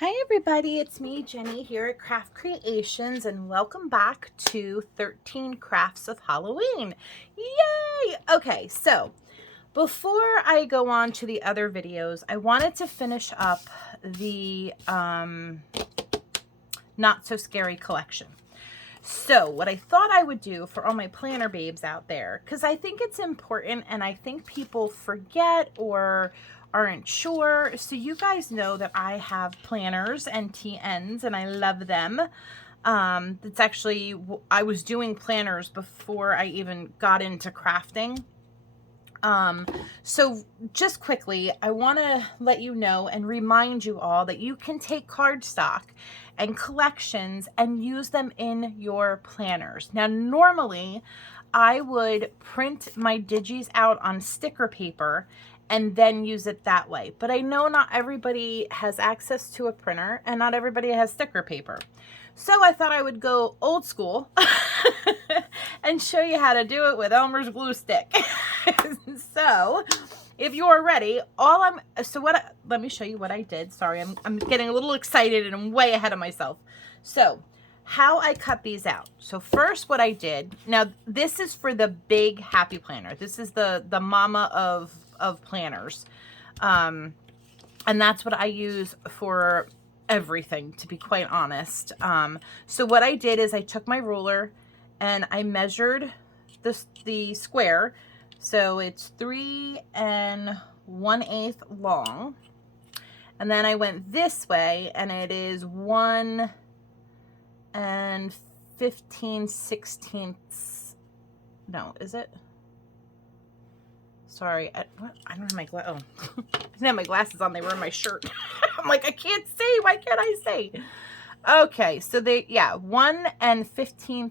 Hi everybody, it's me Jenny here at Craft Creations and welcome back to 13 Crafts of Halloween. Yay! Okay, so before I go on to the other videos, I wanted to finish up the Not So Scary collection. So what I thought I would do for all my planner babes out there, because I think it's important and I think people forget or aren't sure. So you guys know that I have planners and TNs and I love them. That's actually, I was doing planners before I even got into crafting. So just quickly, I want to let you know and remind you all that you can take cardstock and collections and use them in your planners. Now, normally I would print my digis out on sticker paper and then use it that way. But I know not everybody has access to a printer and not everybody has sticker paper. So I thought I would go old school and show you how to do it with Elmer's glue stick. So if you're ready, let me show you what I did. Sorry, I'm getting a little excited and I'm way ahead of myself. So how I cut these out. So first what I did, now this is for the big happy planner. This is the mama of planners. And that's what I use for everything, to be quite honest. So what I did is I took my ruler and I measured the square. So it's 3 1/8 long. And then I went this way and it is 1 15/16. No, is it? Sorry, I don't have my I didn't have my glasses on. They were in my shirt. I'm like, I can't see. Why can't I see? Okay, so 1 15/15.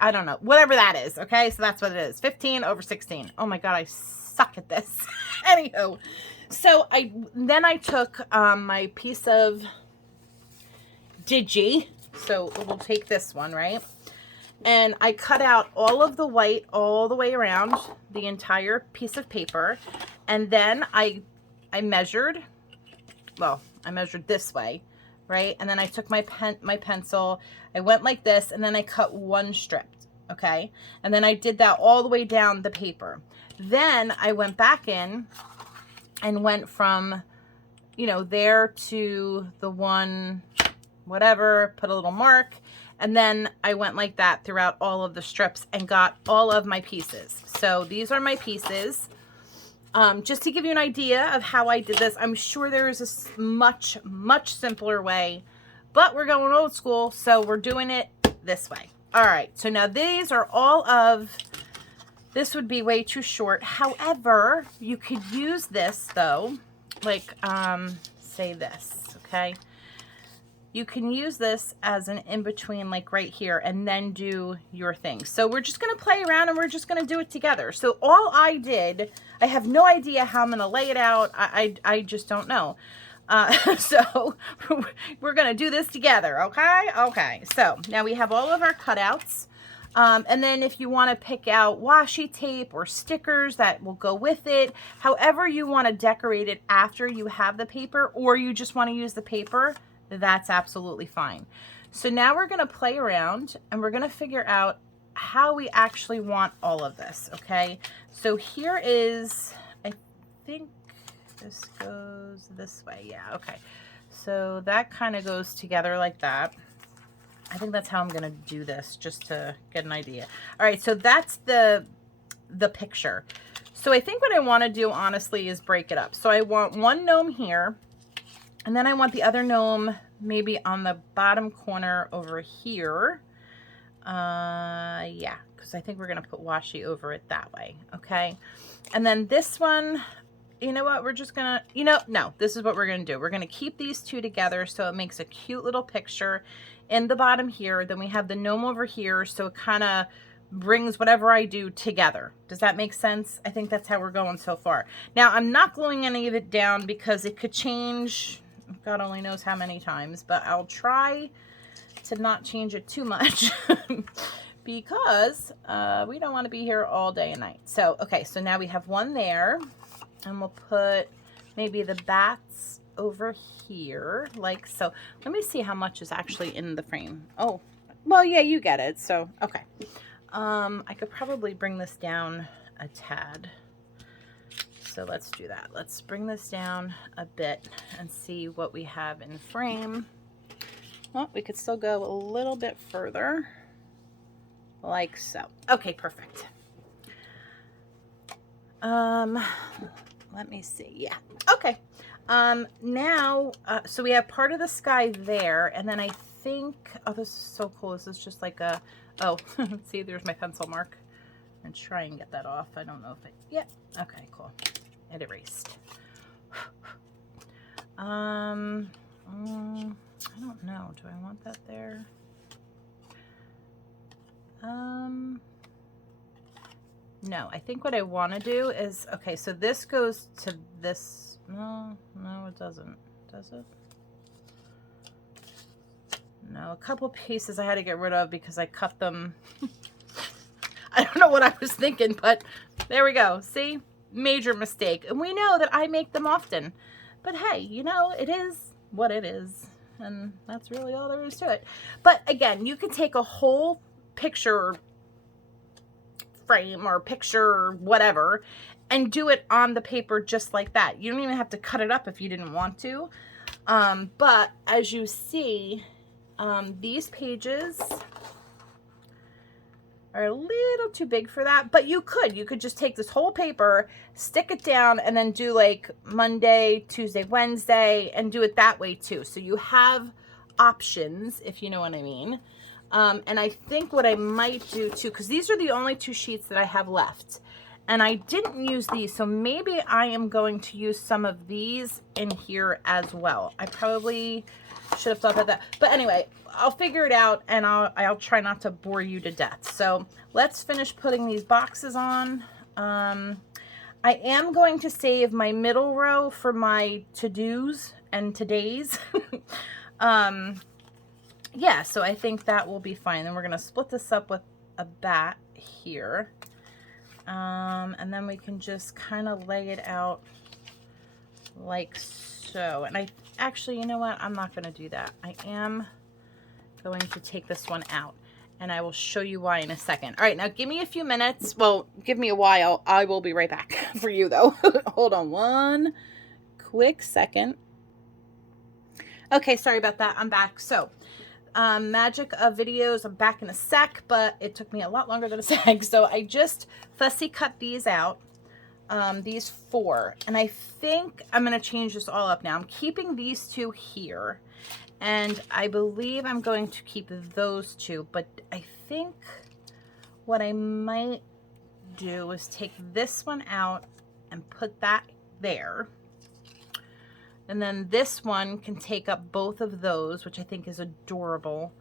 I don't know, whatever that is. Okay, so that's what it is. 15/16. Oh my God, I suck at this. Anywho, so then I took my piece of digi. So we'll take this one, right? And I cut out all of the white all the way around the entire piece of paper. And then I measured, well, I measured this way, right? And then I took my pencil, I went like this, and then I cut one strip, okay? And then I did that all the way down the paper. Then I went back in and went from, you know, there to the one, whatever, put a little mark. And then I went like that throughout all of the strips and got all of my pieces. So these are my pieces. Just to give you an idea of how I did this, I'm sure there is a much, much simpler way, but we're going old school, so we're doing it this way. All right, so now these are all of, this would be way too short. However, you could use this though, like, say this, okay? You can use this as an in-between, like right here, and then do your thing. So we're just gonna play around and we're just gonna do it together. So all I did, I have no idea how I'm gonna lay it out. I just don't know. So we're gonna do this together, okay? Okay, so now we have all of our cutouts. And then if you wanna pick out washi tape or stickers that will go with it, however you wanna decorate it after you have the paper, or you just wanna use the paper, that's absolutely fine. So now we're going to play around and we're going to figure out how we actually want all of this, okay? So here is, I think this goes this way. Yeah, okay. So that kind of goes together like that. I think that's how I'm going to do this, just to get an idea. All right, so that's the picture. So I think what I want to do, honestly, is break it up. So I want one gnome here. And then I want the other gnome maybe on the bottom corner over here. Yeah, because I think we're going to put washi over it that way. Okay. And then this one, you know what? We're just going to, no, this is what we're going to do. We're going to keep these two together so it makes a cute little picture in the bottom here. Then we have the gnome over here. So it kind of brings whatever I do together. Does that make sense? I think that's how we're going so far. Now, I'm not gluing any of it down because it could change. God only knows how many times, but I'll try to not change it too much because we don't want to be here all day and night. So, okay, so now we have one there, and we'll put maybe the bats over here like so. Let me see how much is actually in the frame. Oh, well, yeah, you get it. So, okay. I could probably bring this down a tad. So let's do that. Let's bring this down a bit and see what we have in frame. Well, we could still go a little bit further, like so. Okay, perfect. Let me see. Yeah. Okay. Now, so we have part of the sky there, and then I think, oh, this is so cool. This is just like a, oh, see, there's my pencil mark. And try and get that off. I don't know if it, yeah. Okay, cool. It erased. I don't know. Do I want that there? No, I think what I want to do is, okay, so this goes to this. No, it doesn't. Does it? No, a couple pieces I had to get rid of because I cut them. I don't know what I was thinking, but there we go. See? Major mistake. And we know that I make them often. But hey, you know, it is what it is. And that's really all there is to it. But again, you can take a whole picture frame or picture or whatever and do it on the paper just like that. You don't even have to cut it up if you didn't want to. But as you see, these pages are a little too big for that, but you could just take this whole paper, stick it down, and then do like Monday, Tuesday, Wednesday, and do it that way too. So you have options, if you know what I mean. And I think what I might do too, because these are the only 2 sheets that I have left, and I didn't use these, so maybe I am going to use some of these in here as well. I probably should have thought about that, but anyway, I'll figure it out, and I'll try not to bore you to death. So let's finish putting these boxes on. I am going to save my middle row for my to-dos and todays. Yeah, so I think that will be fine. Then we're going to split this up with a bat here. And then we can just kind of lay it out like so. And I actually, you know what? I'm not going to do that. I am going to take this one out, and I will show you why in a second. All right, now give me a few minutes. Well, give me a while. I will be right back for you, though. Hold on one quick second. Okay, sorry about that. I'm back. So, magic of videos. I'm back in a sec, but it took me a lot longer than a sec. So I just fussy cut these out. These 4, and I think I'm going to change this all up now. I'm keeping these 2 here, and I believe I'm going to keep those 2, but I think what I might do is take this one out and put that there, and then this one can take up both of those, which I think is adorable.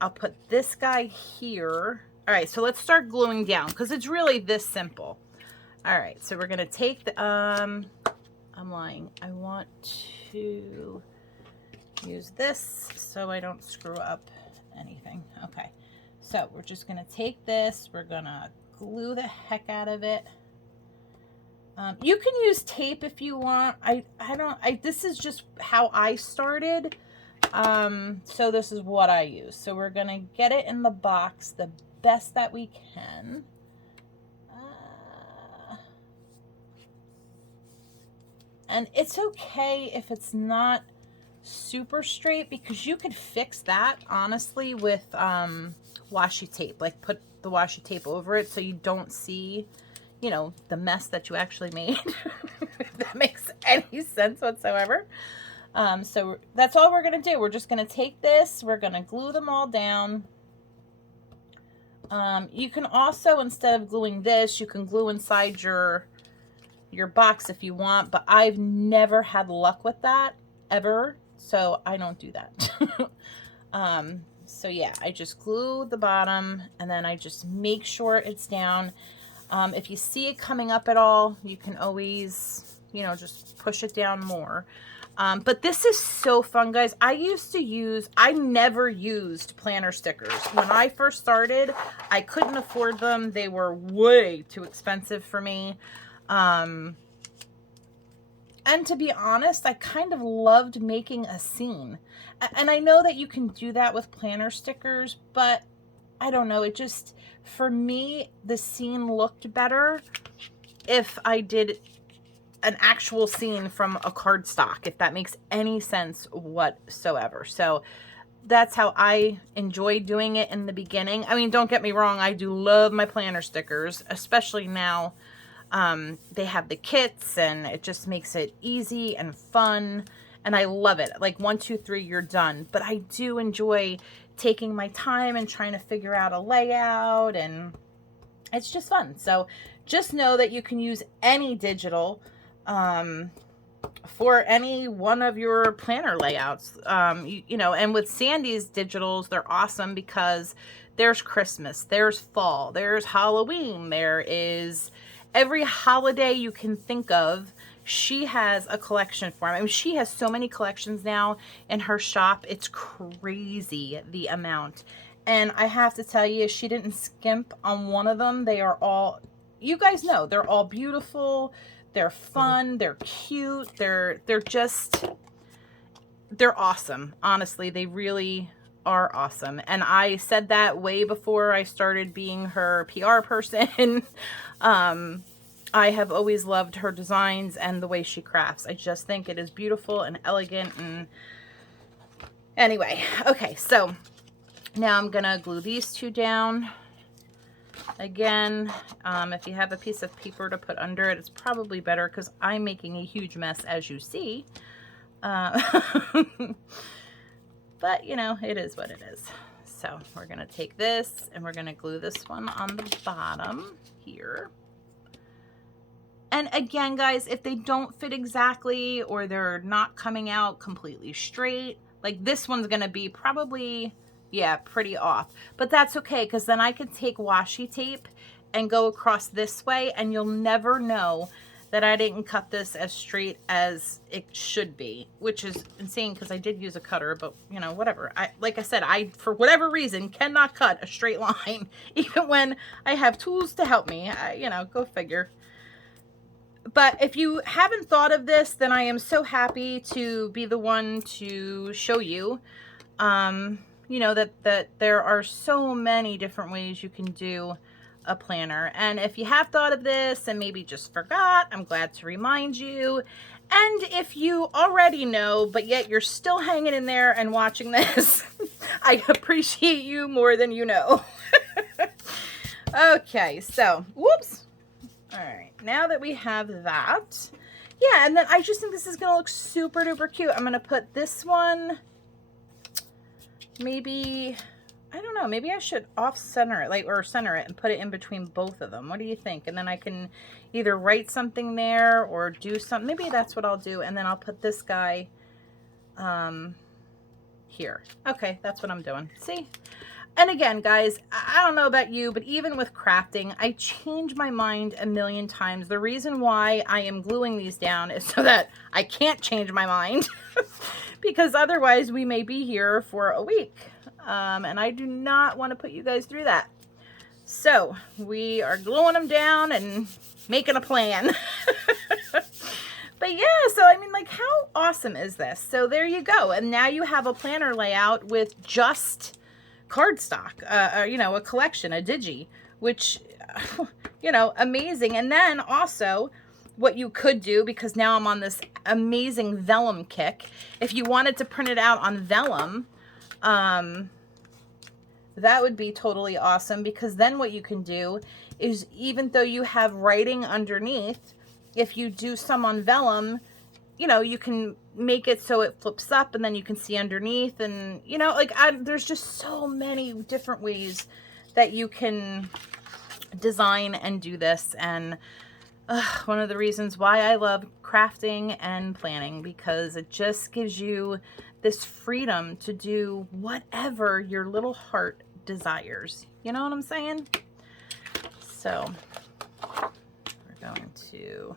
I'll put this guy here. All right, so let's start gluing down, because it's really this simple. All right, so we're going to take the, I'm lying. I want to use this so I don't screw up anything. Okay, so we're just going to take this. We're going to glue the heck out of it. You can use tape if you want. This is just how I started. So this is what I use. So we're going to get it in the box the best that we can. And it's okay if it's not super straight, because you could fix that, honestly, with washi tape. Like, put the washi tape over it so you don't see, you know, the mess that you actually made. If that makes any sense whatsoever. So that's all we're going to do. We're just going to take this. We're going to glue them all down. You can also, instead of gluing this, you can glue inside your box if you want, but I've never had luck with that ever, so I don't do that. So yeah, I just glue the bottom, and then I just make sure it's down. If you see it coming up at all, you can always, you know, just push it down more. But this is so fun, guys. I never used planner stickers. When I first started, I couldn't afford them. They were way too expensive for me. And And to be honest, I kind of loved making a scene. And I know that you can do that with planner stickers, but I don't know. It just, for me, the scene looked better if I did an actual scene from a cardstock, if that makes any sense whatsoever. So that's how I enjoyed doing it in the beginning. I mean, don't get me wrong, I do love my planner stickers, especially now. They have the kits and it just makes it easy and fun, and I love it. Like 1, 2, 3, you're done. But I do enjoy taking my time and trying to figure out a layout, and it's just fun. So just know that you can use any digital for any one of your planner layouts. You know, and with SANDI'S digitals, they're awesome because there's Christmas, there's fall, there's Halloween, there is every holiday you can think of. She has a collection for them. I mean, she has so many collections now in her shop. It's crazy the amount. And I have to tell you, she didn't skimp on one of them. They are all, you guys know, they're all beautiful. They're fun. They're cute. They're awesome. Honestly, they really are awesome. And I said that way before I started being her PR person. I have always loved her designs and the way she crafts. I just think it is beautiful and elegant. And anyway, okay, so now I'm gonna glue these two down. Again, if you have a piece of paper to put under it, it's probably better because I'm making a huge mess, as you see. But, you know, it is what it is. So we're going to take this and we're going to glue this one on the bottom here. And again, guys, if they don't fit exactly or they're not coming out completely straight, like this one's going to be probably, yeah, pretty off. But that's okay, because then I can take washi tape and go across this way and you'll never know that I didn't cut this as straight as it should be, which is insane because I did use a cutter, but you know, whatever. Like I said, I, for whatever reason, cannot cut a straight line, even when I have tools to help me. You know, go figure. But if you haven't thought of this, then I am so happy to be the one to show you, you know, that there are so many different ways you can do a planner. And if you have thought of this and maybe just forgot, I'm glad to remind you. And if you already know, but yet you're still hanging in there and watching this, I appreciate you more than you know. Okay, so, whoops. All right, now that we have that, yeah, and then I just think this is going to look super duper cute. I'm going to put this one, maybe, I don't know, maybe I should off-center it, like, or center it and put it in between both of them. What do you think? And then I can either write something there or do something. Maybe that's what I'll do. And then I'll put this guy here. Okay, that's what I'm doing. See? And again, guys, I don't know about you, but even with crafting, I change my mind a million times. The reason why I am gluing these down is so that I can't change my mind because otherwise we may be here for a week. And I do not want to put you guys through that. So we are gluing them down and making a plan. But yeah, so I mean, like, how awesome is this? So there you go. And now you have a planner layout with just cardstock, you know, a collection, a digi, which, you know, amazing. And then also what you could do, because now I'm on this amazing vellum kick, if you wanted to print it out on vellum, that would be totally awesome, because then what you can do is, even though you have writing underneath, if you do some on vellum, you know, you can make it so it flips up and then you can see underneath. And, you know, like, there's just so many different ways that you can design and do this. And one of the reasons why I love crafting and planning, because it just gives you this freedom to do whatever your little heart desires. You know what I'm saying? So we're going to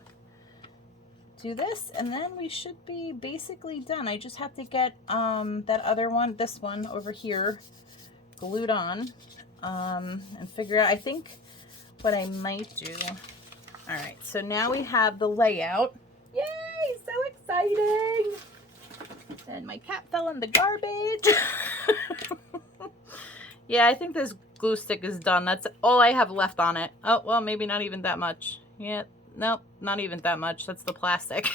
do this, and then we should be basically done. I just have to get that other one, this one over here, glued on, and figure out, I think what I might do. All right, so now we have the layout. Yay, so exciting. And my cat fell in the garbage. Yeah, I think this glue stick is done. That's all I have left on it. Oh, well, maybe not even that much. Yeah, nope, not even that much. That's the plastic.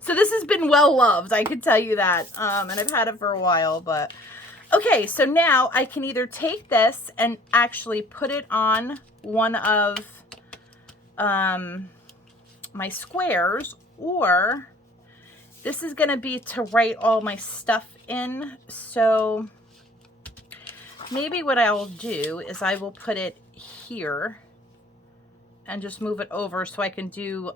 So this has been well loved, I can tell you that. And I've had it for a while, but okay, so now I can either take this and actually put it on one of my squares, or this is going to be to write all my stuff in. So maybe what I will do is I will put it here and just move it over so I can do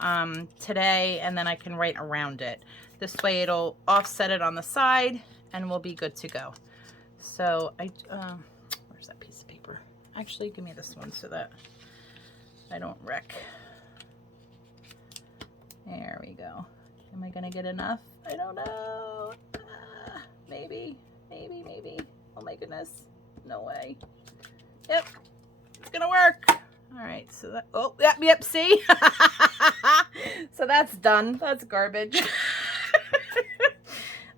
today, and then I can write around it. This way it'll offset it on the side and we'll be good to go. So where's that piece of paper? Actually, give me this one so that I don't wreck. There we go. Am I gonna get enough? I don't know. Maybe. Oh my goodness. No way. Yep, it's gonna work. All right, so that, oh, yep, see? So that's done. That's garbage.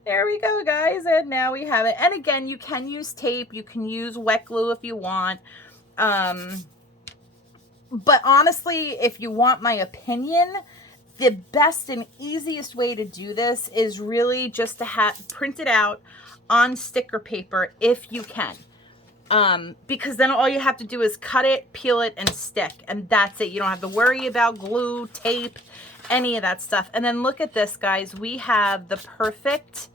There we go, guys, and now we have it. And again, you can use tape. You can use wet glue if you want. But honestly, if you want my opinion, the best and easiest way to do this is really just to print it out on sticker paper if you can. Because then all you have to do is cut it, peel it, and stick, and that's it. You don't have to worry about glue, tape, any of that stuff. And then look at this, guys. We have the perfect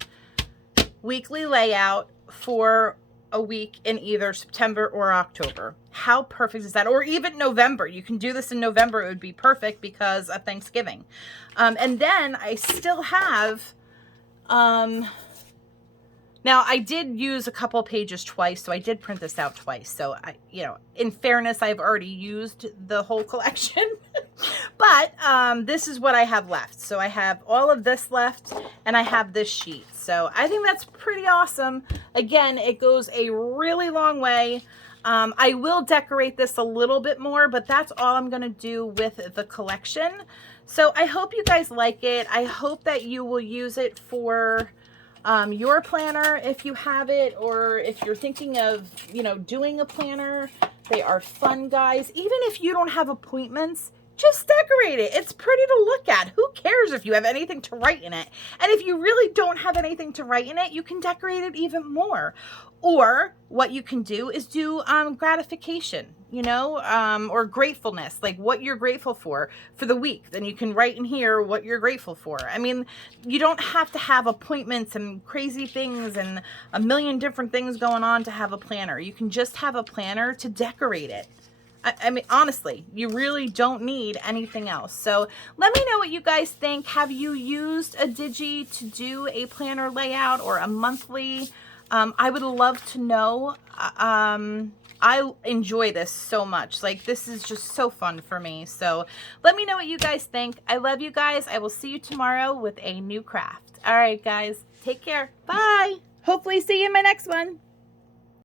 weekly layout for a week in either September or October. How perfect is that? Or even November. You can do this in November. It would be perfect because of Thanksgiving. And then I still have... Now, I did use a couple pages twice, so I did print this out twice. So, you know, in fairness, I've already used the whole collection. But this is what I have left. So I have all of this left, and I have this sheet. So I think that's pretty awesome. Again, it goes a really long way. I will decorate this a little bit more, but that's all I'm going to do with the collection. So I hope you guys like it. I hope that you will use it for... your planner if you have it, or if you're thinking of, you know, doing a planner. They are fun, guys. Even if you don't have appointments, just decorate it. It's pretty to look at. Who cares if you have anything to write in it? And if you really don't have anything to write in it, you can decorate it even more. Or what you can do is do gratification, you know, or gratefulness, like what you're grateful for the week. Then you can write in here what you're grateful for. I mean, you don't have to have appointments and crazy things and a million different things going on to have a planner. You can just have a planner to decorate it. I mean, honestly, you really don't need anything else. So let me know what you guys think. Have you used a Digi to do a planner layout or a monthly? I would love to know. I enjoy this so much. Like, this is just so fun for me. So let me know what you guys think. I love you guys. I will see you tomorrow with a new craft. All right, guys. Take care. Bye. Hopefully see you in my next one.